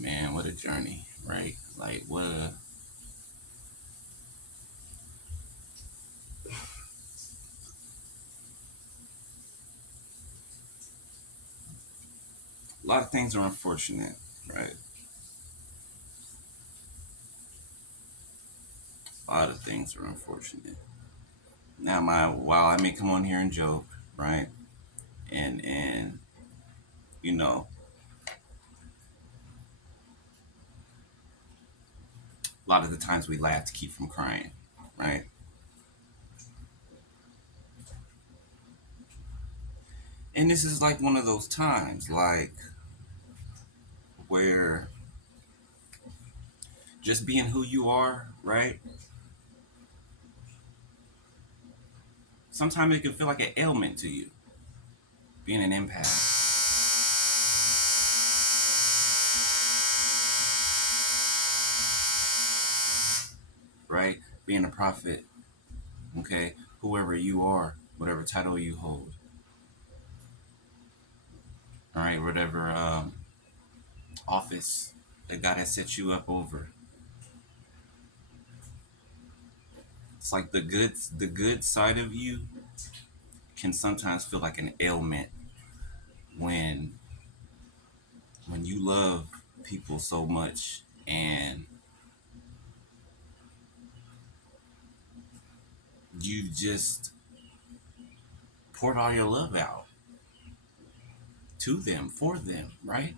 man. What a journey, right? Like, what a lot of things are unfortunate, right? A lot of things are unfortunate. Now, while I may come on here and joke, right, and you know, a lot of the times we laugh to keep from crying, right? And this is like one of those times, like where just being who you are, right? Sometimes it can feel like an ailment to you, being an empath, right? Being a prophet, okay? Whoever you are, whatever title you hold, all right? Whatever office that God has set you up over. It's like the good side of you can sometimes feel like an ailment when when you love people so much and you just poured all your love out to them, for them, right?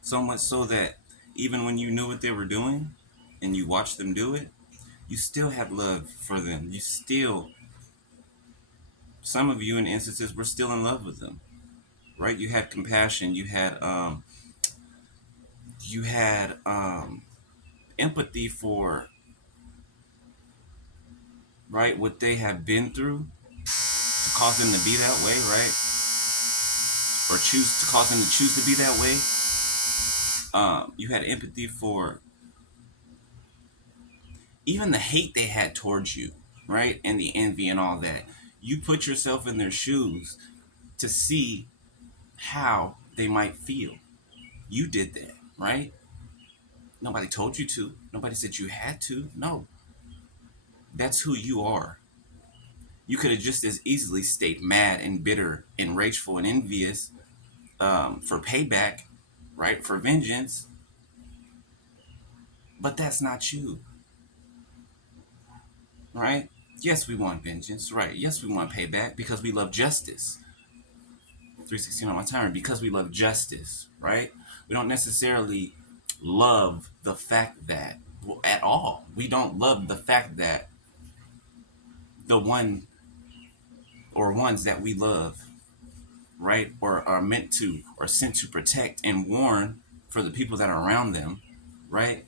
So much so that even when you knew what they were doing and you watched them do it, you still had love for them. You still, some of you in instances were still in love with them, right? You had compassion. You had empathy for, right, what they have been through to cause them to be that way, right? Or choose to cause them to choose to be that way. You had empathy for even the hate they had towards you, right? And the envy and all that. You put yourself in their shoes to see how they might feel. You did that, right? Nobody told you to. Nobody said you had to. No, that's who you are. You could have just as easily stayed mad and bitter and rageful and envious for payback, right? For vengeance. But that's not you, right? Yes, we want vengeance, right? Yes, we want payback because we love justice. 316 on my timer, because we love justice, right? We don't necessarily love the fact that, well, at all. We don't love the fact that the one or ones that we love, right, or are meant to or sent to protect and warn for the people that are around them, right?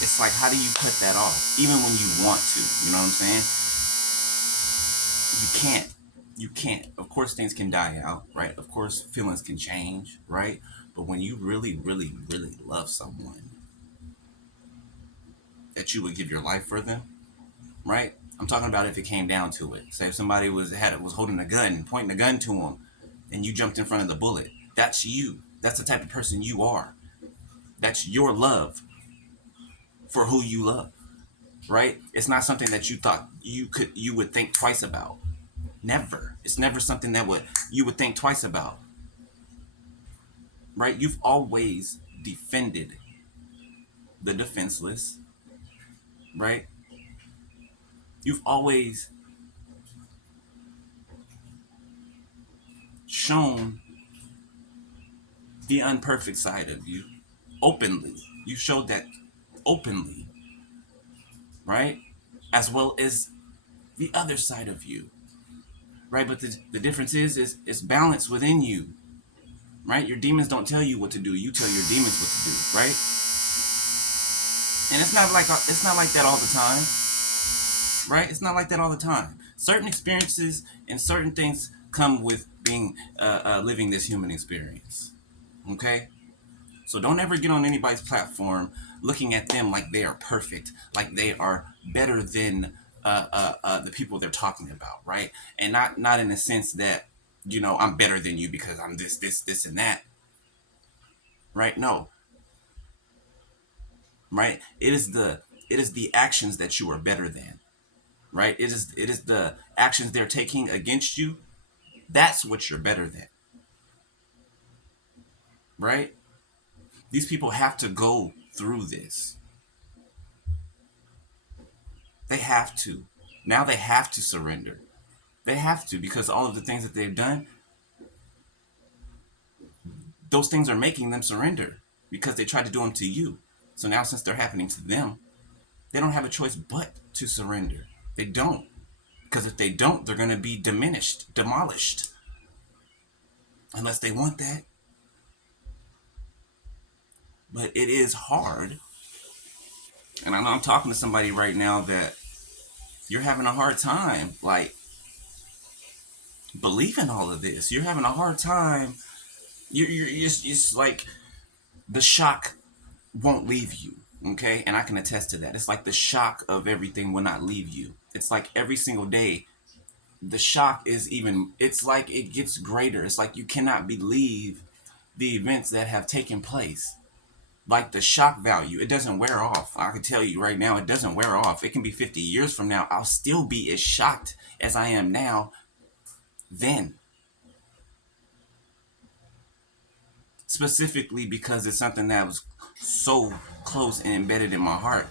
It's like, how do you put that off? Even when you want to, you know what I'm saying? You can't. You can't. Of course, things can die out, right? Of course, feelings can change, right? But when you really, really, really love someone, that you would give your life for them, right? I'm talking about if it came down to it. Say if somebody was holding a gun, pointing a gun to them, and you jumped in front of the bullet. That's you. That's the type of person you are. That's your love for who you love, right? It's not something that you thought you would think twice about. Never. It's never something that would you would think twice about, right? You've always defended the defenseless, right? You've always shown the unperfect side of you openly. You showed that openly, right? As well as the other side of you, right? But the difference is it's balance within you, right? Your demons don't tell you what to do. You tell your demons what to do, right? And it's not like that all the time, right? It's not like that all the time. Certain experiences and certain things come with being living this human experience. Okay, so don't ever get on anybody's platform looking at them like they are perfect, like they are better than the people they're talking about, right? And not in the sense that, I'm better than you because I'm this and that, right? No, right? It is the actions that you are better than, right? It is the actions they're taking against you. That's what you're better than, right? These people have to go through this. They have to. Now they have to surrender. They have to, because all of the things that they've done, those things are making them surrender because they tried to do them to you. So now, since they're happening to them, they don't have a choice but to surrender. They don't. Because if they don't, they're going to be diminished, demolished. Unless they want that. But it is hard. And I know I'm talking to somebody right now that you're having a hard time, like, believing all of this. You're having a hard time. It's like the shock won't leave you. Okay. And I can attest to that. It's like the shock of everything will not leave you. It's like every single day, the shock it's like it gets greater. It's like you cannot believe the events that have taken place. Like the shock value, it doesn't wear off. I can tell you right now, it doesn't wear off. It can be 50 years from now. I'll still be as shocked as I am now then. Specifically because it's something that was so close and embedded in my heart,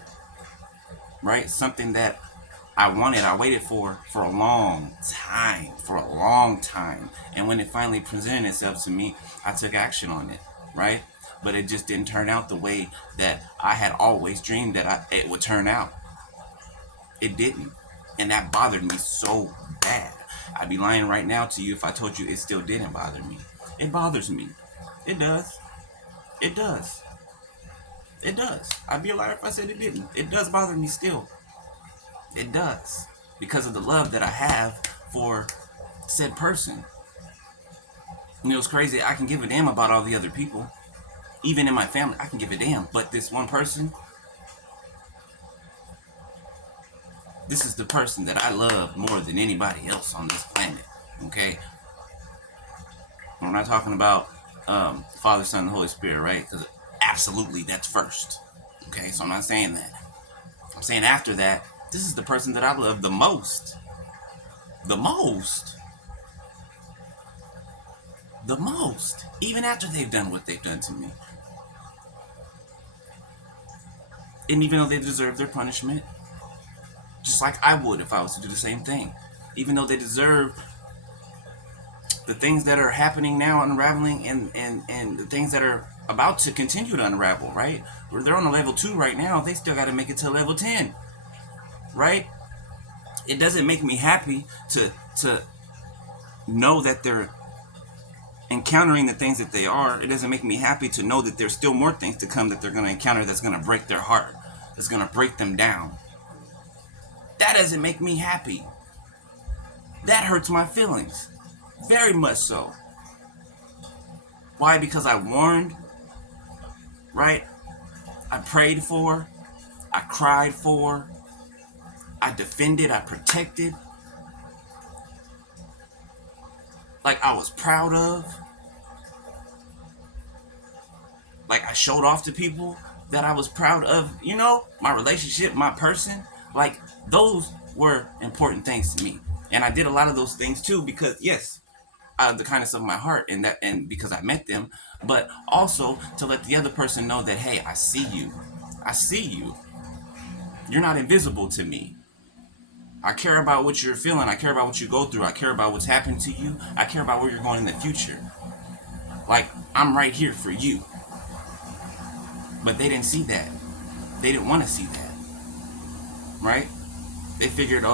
right? Something that I waited for a long time. And when it finally presented itself to me, I took action on it, right? But it just didn't turn out the way that I had always dreamed that it would turn out. It didn't. And that bothered me so bad. I'd be lying right now to you if I told you it still didn't bother me. It bothers me. It does. It does. It does. I'd be a liar if I said it didn't. It does bother me still. It does. Because of the love that I have for said person. You know, it's crazy. I can give a damn about all the other people. Even in my family, I can give a damn. But this one person, this is the person that I love more than anybody else on this planet. Okay? We're not talking about Father, Son, and Holy Spirit, right? Because absolutely that's first. Okay? So I'm not saying that. I'm saying after that, this is the person that I love the most. The most. The most. Even after they've done what they've done to me. And even though they deserve their punishment, just like I would if I was to do the same thing. Even though they deserve the things that are happening now, unraveling, and the things that are about to continue to unravel, right? Where they're on a level 2 right now, they still got to make it to level 10, right? It doesn't make me happy to know that they're encountering the things that they are. It doesn't make me happy to know that there's still more things to come that they're going to encounter that's going to break their heart, that's going to break them down. That doesn't make me happy. That hurts my feelings. Very much so. Why? Because I warned, right? I prayed for, I cried for, I defended, I protected. Like I was proud of. Like I showed off to people that I was proud of, my relationship, my person. Like those were important things to me. And I did a lot of those things too because, yes, out of the kindness of my heart and because I met them, but also to let the other person know that, hey, I see you. I see you. You're not invisible to me. I care about what you're feeling. I care about what you go through. I care about what's happened to you. I care about where you're going in the future. Like, I'm right here for you. But they didn't see that. They didn't want to see that. Right? They figured,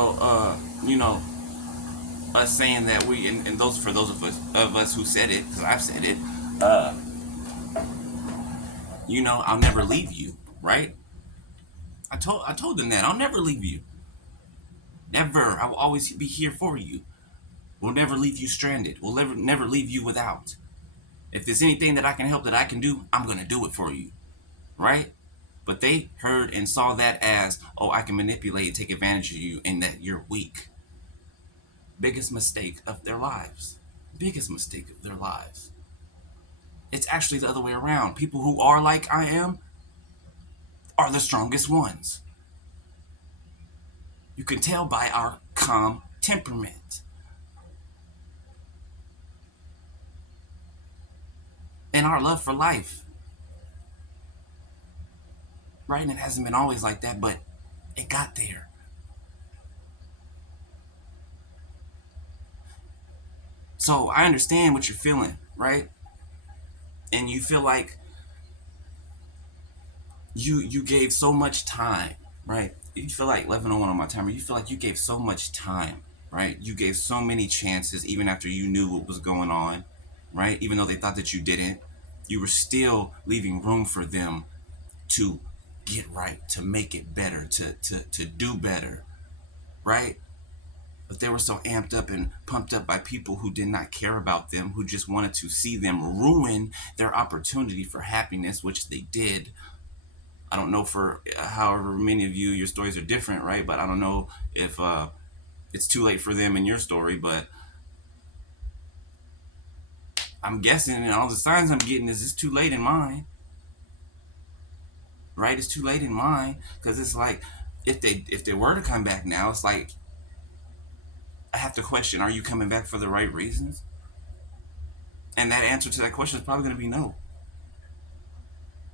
us saying that we, and those for those of us who said it, because I've said it, I'll never leave you, right? I told them that I'll never leave you. Never. I will always be here for you. We'll never leave you stranded. We'll never leave you without. If there's anything that I can help that I can do, I'm gonna do it for you, right? But they heard and saw that as, oh, I can manipulate and take advantage of you and that you're weak. Biggest mistake of their lives. Biggest mistake of their lives. It's actually the other way around. People who are like I am are the strongest ones. You can tell by our calm temperament and our love for life. Right? And it hasn't been always like that, but it got there. So I understand what you're feeling, right? And you feel like you gave so much time, right? You feel like 11:01 on my timer. You feel like you gave so much time, right? You gave so many chances, even after you knew what was going on, right? Even though they thought that you didn't, you were still leaving room for them to get right, to make it better, to do better, right? But they were so amped up and pumped up by people who did not care about them, who just wanted to see them ruin their opportunity for happiness, which they did. I don't know for however many of you, your stories are different, right? But I don't know if it's too late for them in your story, but I'm guessing, and all the signs I'm getting is it's too late in mine, right? It's too late in mine, because it's like if they were to come back now, it's like I have to question: are you coming back for the right reasons? And that answer to that question is probably going to be no,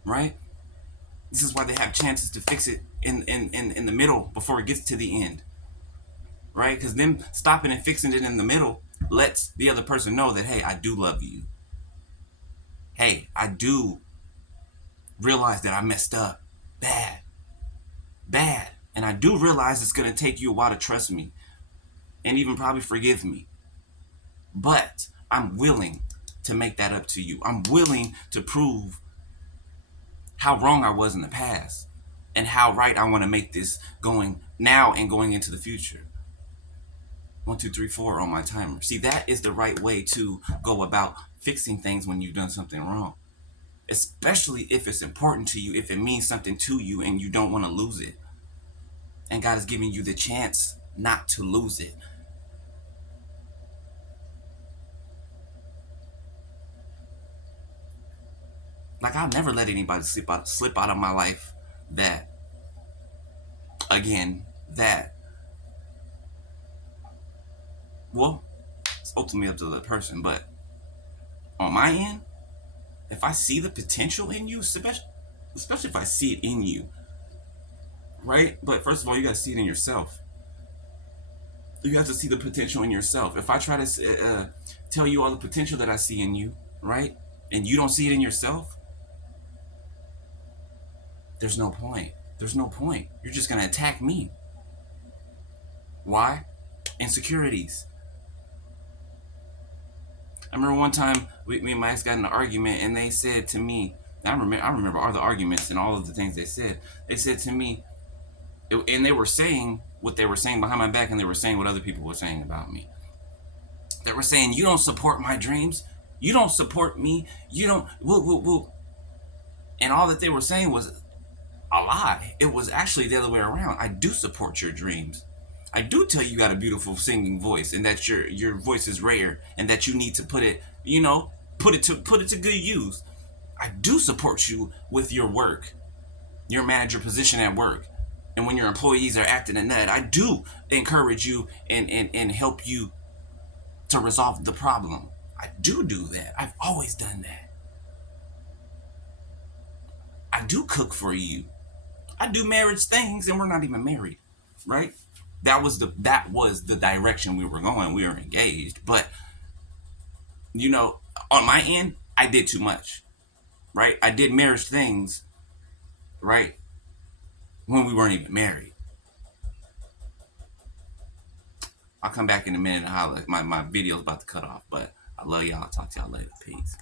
right? This is why they have chances to fix it in the middle before it gets to the end, right? Because them stopping and fixing it in the middle lets the other person know that, hey, I do love you. Hey, I do realize that I messed up bad, bad. And I do realize it's going to take you a while to trust me and even probably forgive me. But I'm willing to make that up to you. I'm willing to prove how wrong I was in the past and how right I want to make this going now and going into the future. 1, 2, 3, 4 on my timer. See, that is the right way to go about fixing things when you've done something wrong. Especially if it's important to you, if it means something to you and you don't want to lose it. And God is giving you the chance not to lose it. Like, I'll never let anybody slip out of my life that, again, well, it's ultimately up to the person, but on my end, if I see the potential in you, especially if I see it in you, right? But first of all, you got to see it in yourself. You have to see the potential in yourself. If I try to tell you all the potential that I see in you, right? And you don't see it in yourself, there's no point. There's no point. You're just going to attack me. Why? Insecurities. I remember one time me and my ex got in an argument, and they said to me, I remember all the arguments and all of the things they said. They said to me, and they were saying what they were saying behind my back, and they were saying what other people were saying about me. They were saying, you don't support my dreams. You don't support me. You don't, woo, woo, woo. And all that they were saying was a lie. It was actually the other way around. I do support your dreams. I do tell you got a beautiful singing voice, and that your voice is rare, and that you need to put it to good use. I do support you with your work, your manager position at work, and when your employees are acting a nut, I do encourage you and help you to resolve the problem. I do that. I've always done that. I do cook for you. I do marriage things, and we're not even married, right? That was the direction we were going. We were engaged, but on my end, I did too much, right? I did marriage things, right, when we weren't even married. I'll come back in a minute and holler. My video's about to cut off, but I love y'all. I'll talk to y'all later. Peace.